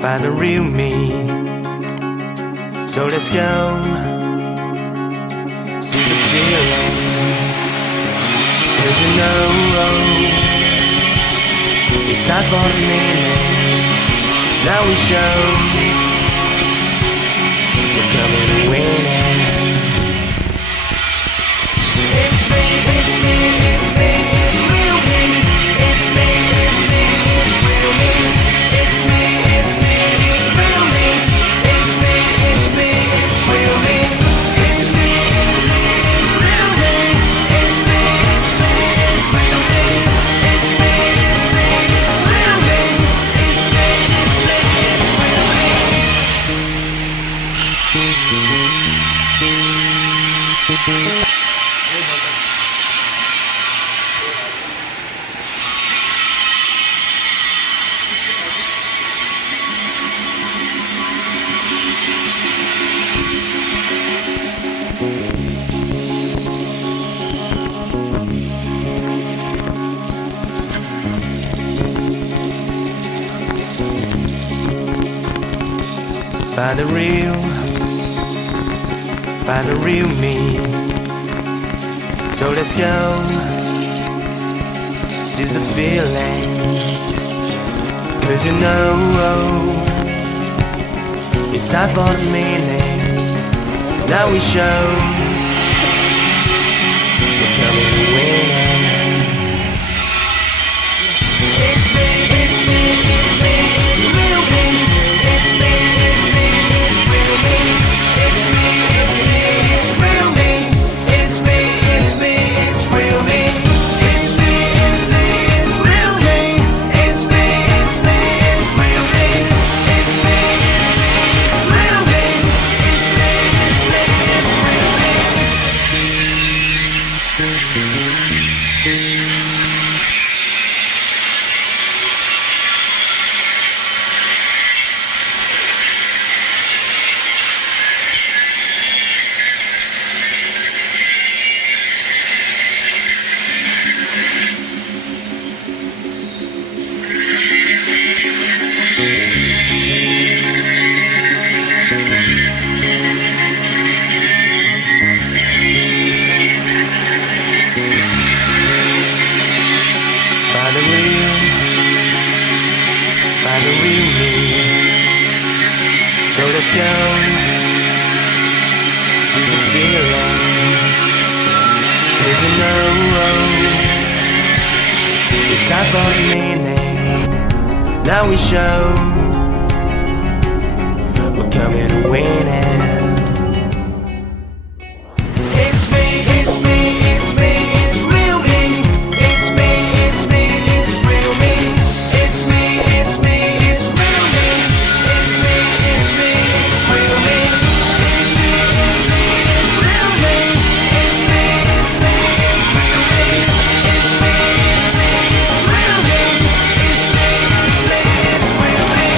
find the real me. So let's go, see the feeling. 'Cause you know, it's time for the meaning. Now we show we're coming and winning. It's me, it's me, it's me, it's real me. It's me, it's me, it's real me. It's me, it's me, it's real me. It's me, it's me, it's real me. It's me, it's me, it's real me. It's me, it's me, it's real me. It's me, it's me, it's real me. It's me, it's me, it's real me. Find the real me. So let's go, seize the feeling. 'Cause you know, it's time for the meaning. Now we show we're coming and winning. It's me, it's me, it's me, it's real me. It's me, it's me, it's real me. It's me, it's me, it's real me. It's me, it's me, it's real me. It's me, it's me, it's real me. It's me, it's me, it's real me. It's me, it's me, it's real me. It's me, it's me, it's real me. Find the real me. So let's go, see the feeling. 'Cause you know, it's time for the meaning. Now we show we're coming and winning. It's me, it's me, it's me, it's real me. It's me, it's me, it's real me. It's me, it's me, it's real me. It's me, it's me, it's real me. It's me, it's me, it's real me. It's me, it's me, it's real me. It's me, it's me, it's real me. It's me, it's me, it's real me.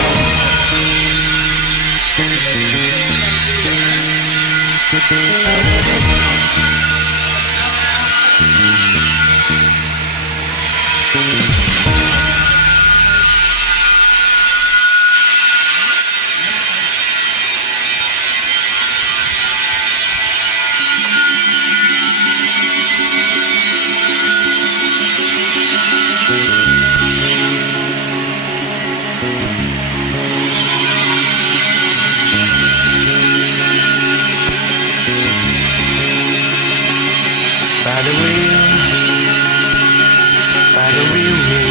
Find the real me.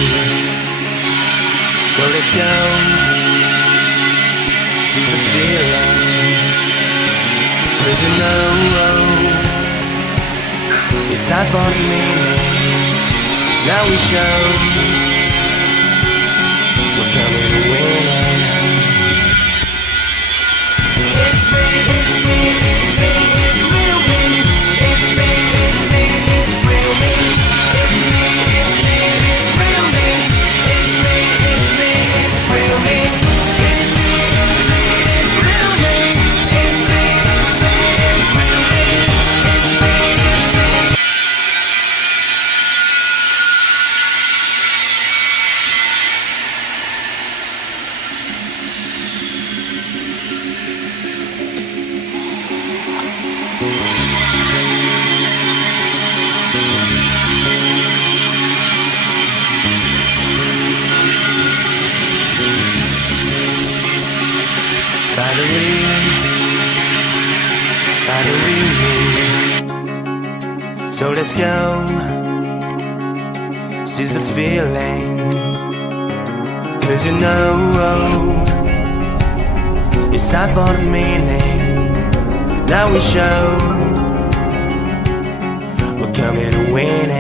So let's go, see the feeling. 'Cause you know, it's time for the meaning. Now we show we're coming and winning. It's me, it's me, it's me, it's real me. It's me, it's me, it's real me. It's me, it's me, it's real me. It's me, it's me, it's real me. It's me, it's me, it's real me. It's me, it's me, it's real me. It's me, it's me. So let's go, seize the feeling, 'cause you know it's time for the meaning. Now we show we're coming to win it.